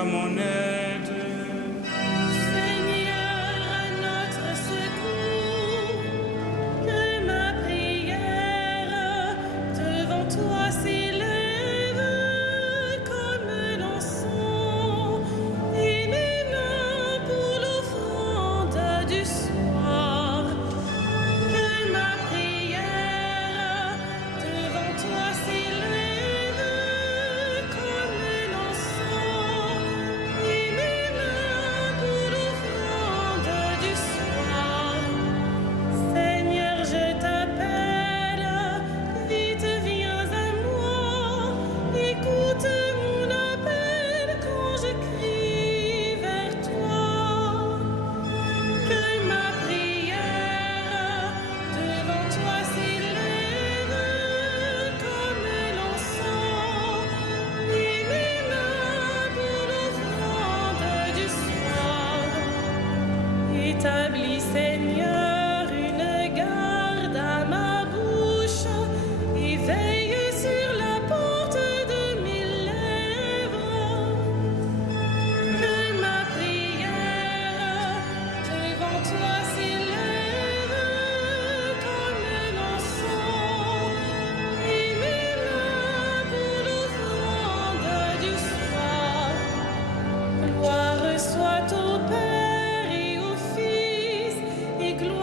à mon aide. Seigneur, à notre secours, que ma prière devant toi s'élève comme l'encens et mes mains pour l'offrande du soir. Que ma prière devant toi s'élève comme l'encens et mes mains pour l'offrande du soir. Seigneur, je t'appelle, vite viens à moi, écoute mon appel quand je crie vers toi. Que ma prière devant toi s'élève comme l'encens et mes mains pour l'offrande du soir. Établis, Seigneur, une garde à ma bouche et veille sur la porte de mes lèvres. Que ma prière devant toi s'élève comme l'encens et mes mains pour l'offrande du soir. Gloire soit au Père et au Fils et gloire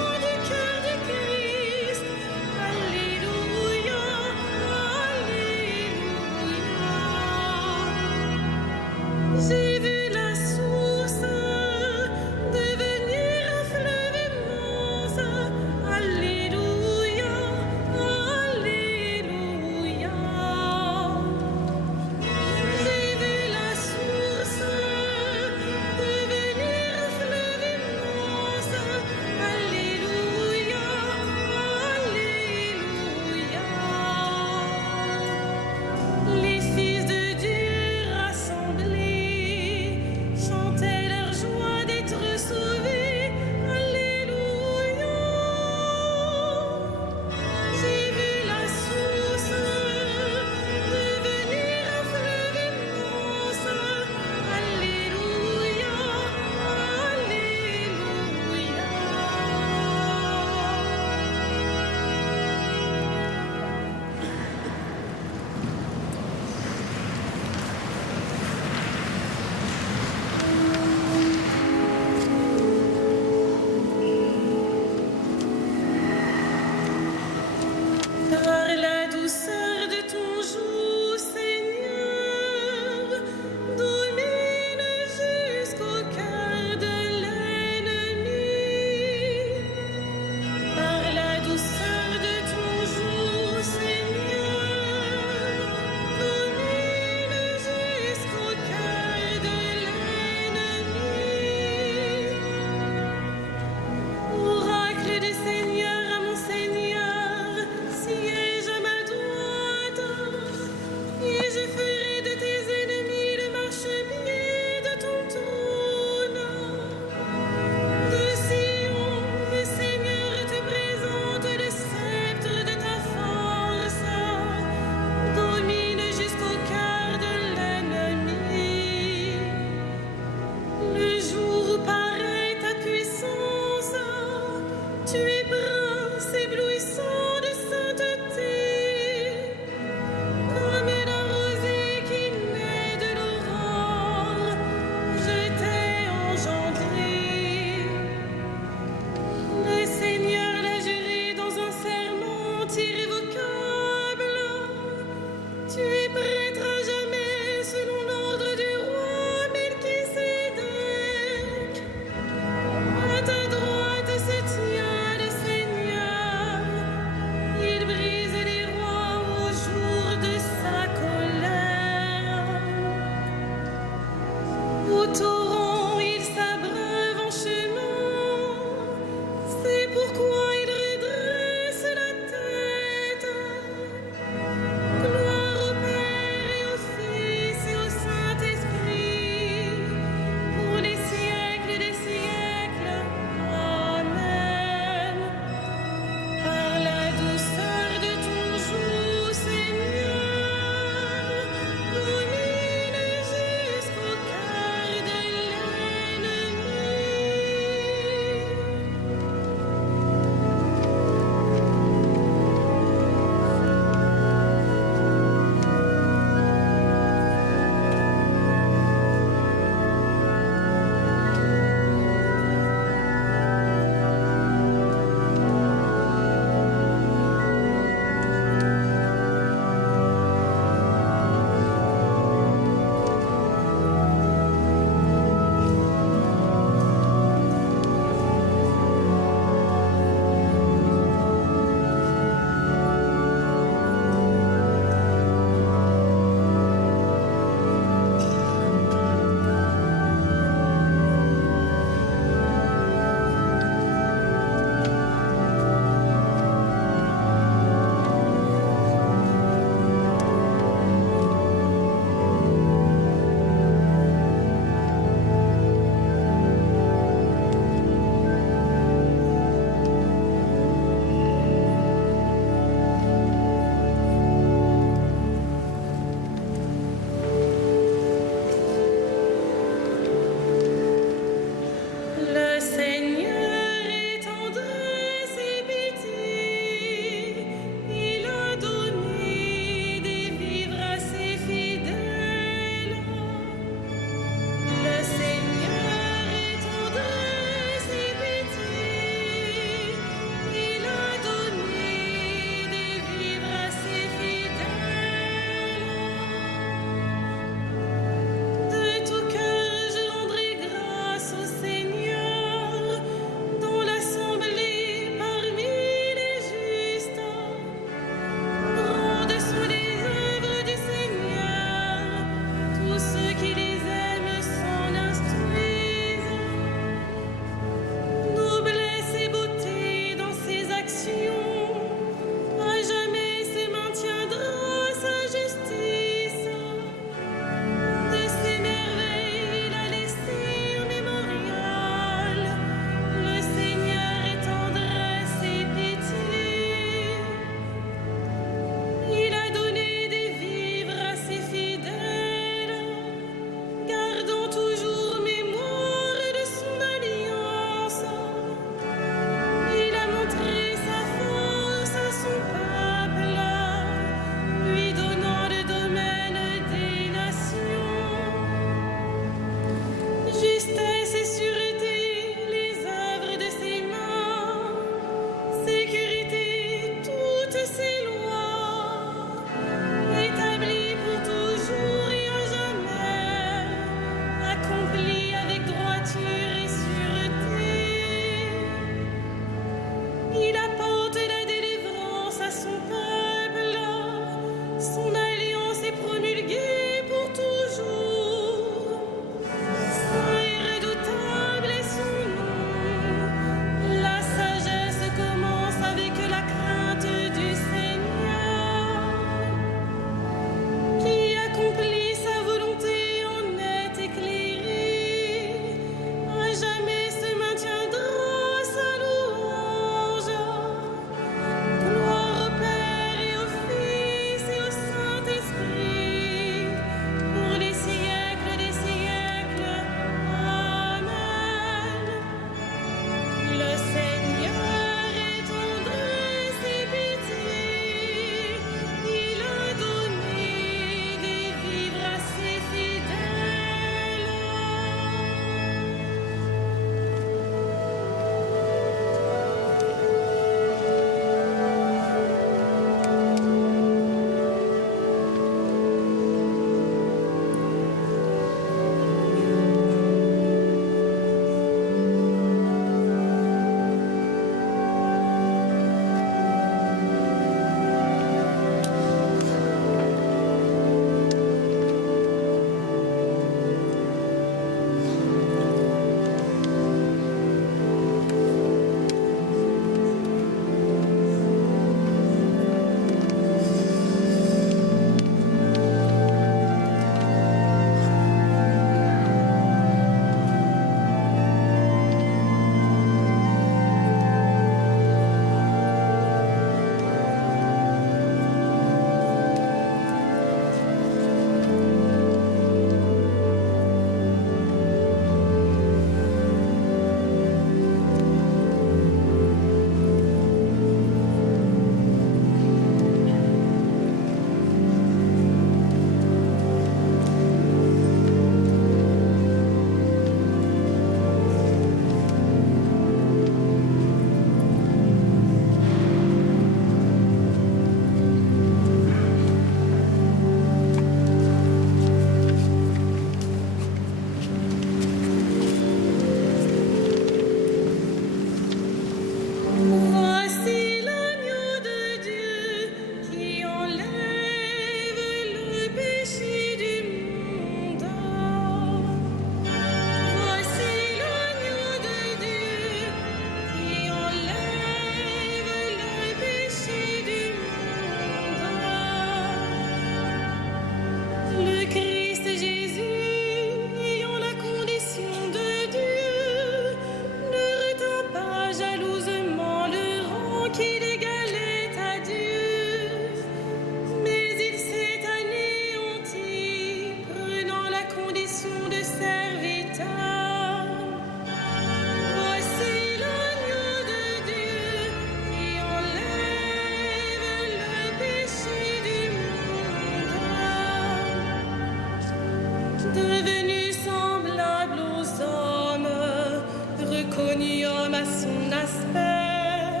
connu homme à son aspect,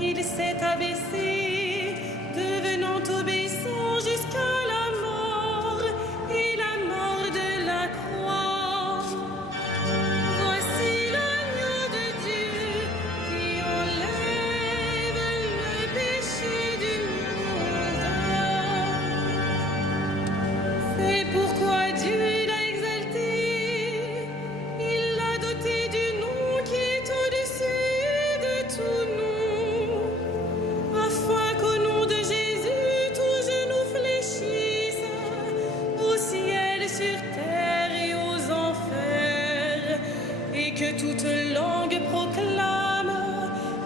il s'est abaissé, devenant obéissant jusqu'à la mort et la mort de la croix. Voici l'agneau de Dieu qui enlève le péché du monde. C'est pourquoi Dieu l'a exalté, il l'a doté du nom qui est au-dessus de tout nom, afin qu'au nom de Jésus, tout genou fléchisse, au ciel, sur terre et aux enfers, et que toute langue proclame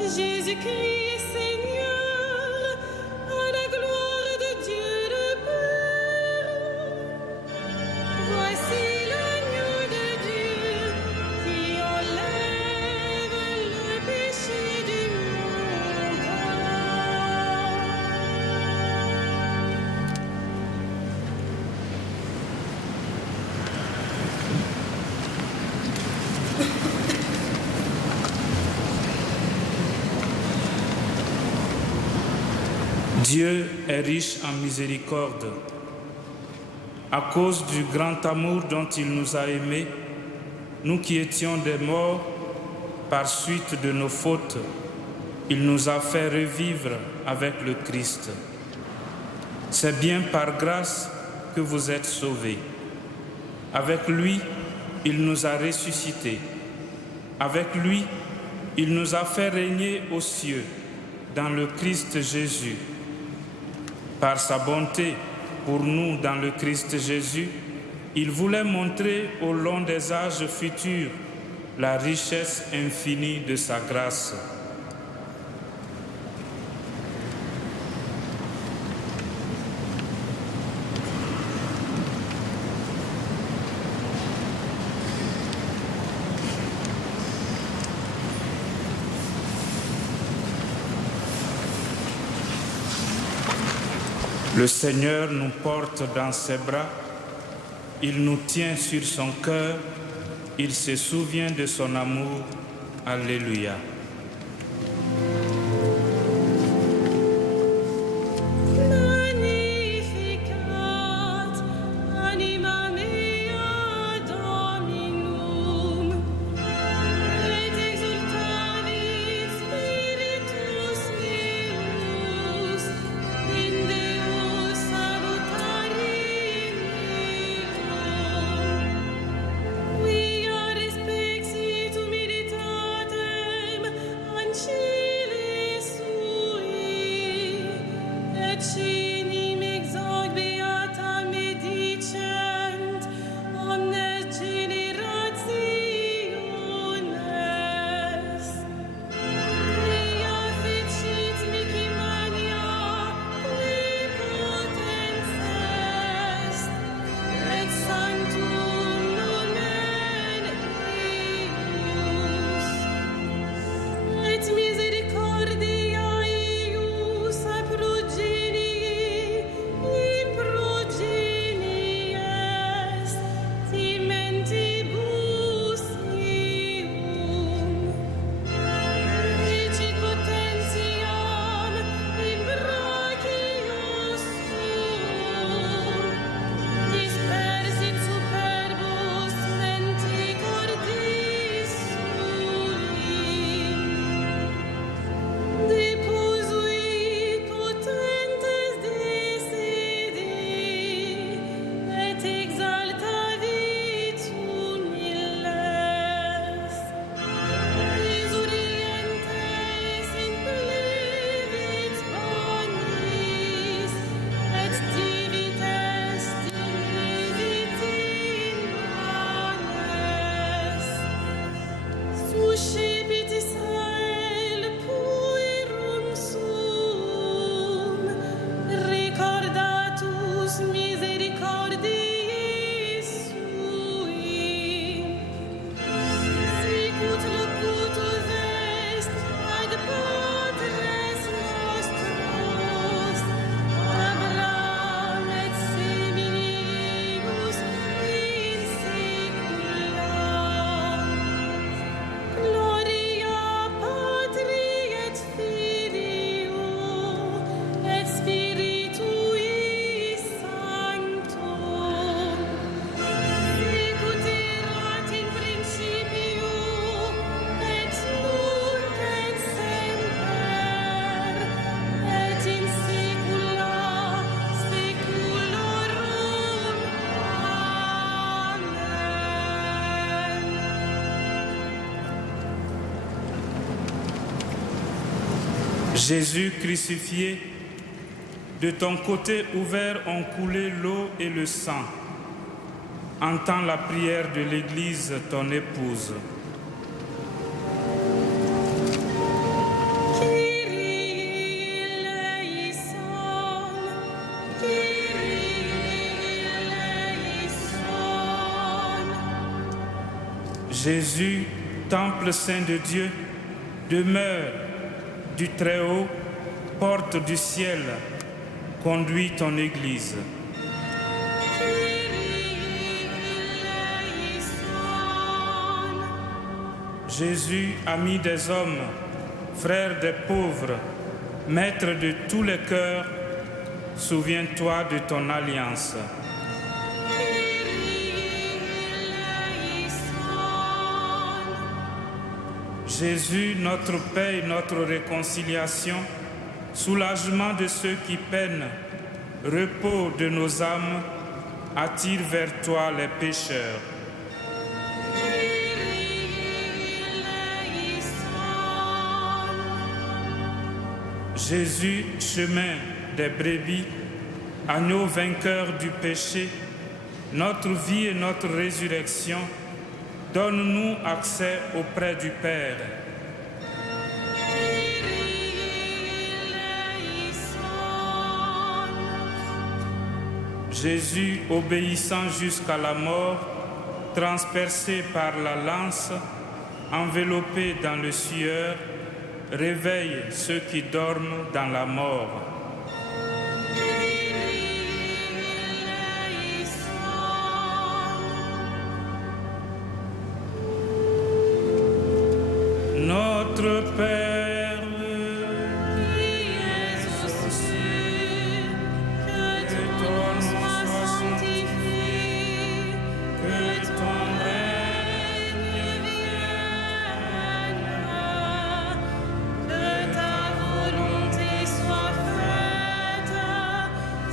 Jésus-Christ est Seigneur, à la gloire de Dieu le Père. Voici l'agneau de Dieu qui enlève le péché du monde. Dieu est riche en miséricorde. À cause du grand amour dont il nous a aimés, nous qui étions des morts par suite de nos fautes, il nous a fait revivre avec le Christ. C'est bien par grâce que vous êtes sauvés. Avec lui, il nous a ressuscités. Avec lui, il nous a fait régner aux cieux, dans le Christ Jésus. Par sa bonté pour nous dans le Christ Jésus, il voulait montrer au long des âges futurs la richesse infinie de sa grâce. Le Seigneur nous porte dans ses bras, il nous tient sur son cœur, il se souvient de son amour. Alléluia. Magnificat anima mea Dominum, et exultavit spiritus meus in Deo salutari meum. Quia respexit humilitatem ancilli sui, et cinim exac beata medicent omnes generationes. Quia fecit mihi mania qui potens est, et sanctum nomen eius. Et misericordia eius a progenii in progenii est, timentibus ium. Ficit potentiam in brachio suum, dispersit superbus menti cordis sui. Depusui potentes desedi, et exaltavit humiles. Exurientes in plebis bonis, et divites in manes. Suscipit Israel puerum suum, recordatus misericordiae sui. Sicut locutus est ad patres nostros, Abraham et seminiibus in saecula. Gloria Jésus crucifié, de ton côté ouvert ont coulé l'eau et le sang. Entends la prière de l'Église, ton épouse. Kyrie eleison, Kyrie eleison. Jésus, temple saint de Dieu, demeure du Très-Haut, porte du ciel, conduis ton Église. Jésus, ami des hommes, frère des pauvres, maître de tous les cœurs, souviens-toi de ton alliance. Jésus, notre paix et notre réconciliation, soulagement de ceux qui peinent, repos de nos âmes, attire vers toi les pécheurs. Jésus, chemin des brebis, agneau vainqueur du péché, notre vie et notre résurrection, donne-nous accès auprès du Père. Jésus, obéissant jusqu'à la mort, transpercé par la lance, enveloppé dans le sueur, réveille ceux qui dorment dans la mort. Notre Père, Qui es aux cieux, que ton nom soit sanctifié, que ton règne vienne, que ta volonté soit faite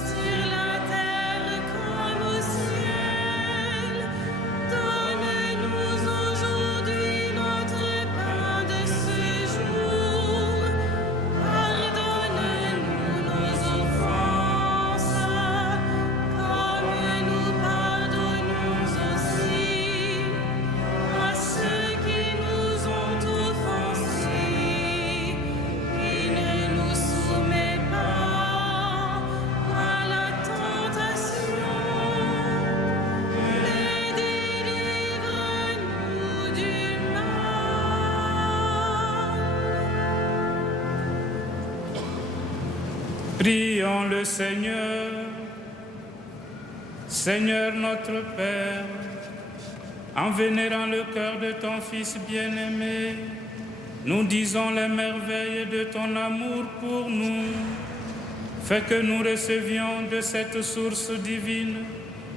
sur la terre comme au ciel. Donne-nous aujourd'hui notre pain de ce jour. Pardonne-nous nos offenses, comme nous pardonnons aussi à ceux qui nous ont offensés. Et ne nous soumets pas à la tentation, mais délivre-nous du mal. prions le Seigneur. Seigneur notre Père, en vénérant le cœur de ton Fils bien-aimé, nous disons les merveilles de ton amour pour nous. Fais que nous recevions de cette source divine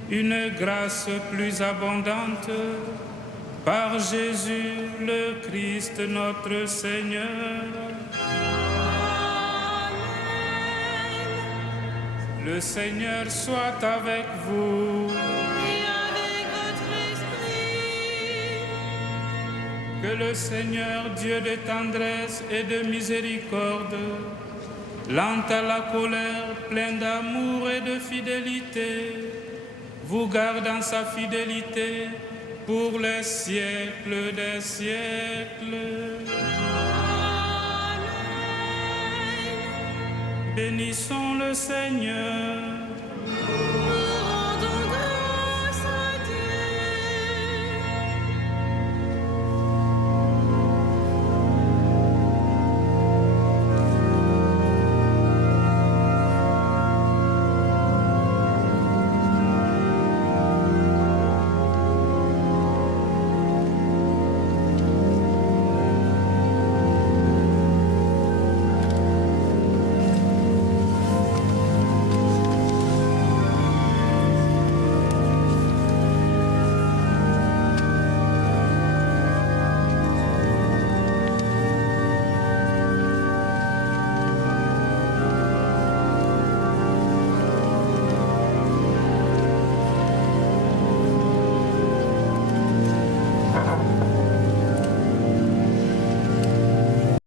une grâce plus abondante. Par Jésus le Christ notre Seigneur. Le Seigneur soit avec vous. Et avec votre esprit, Que le Seigneur, Dieu de tendresse et de miséricorde, lent à la colère, plein d'amour et de fidélité, vous garde en sa fidélité pour les siècles des siècles. Bénissons le Seigneur.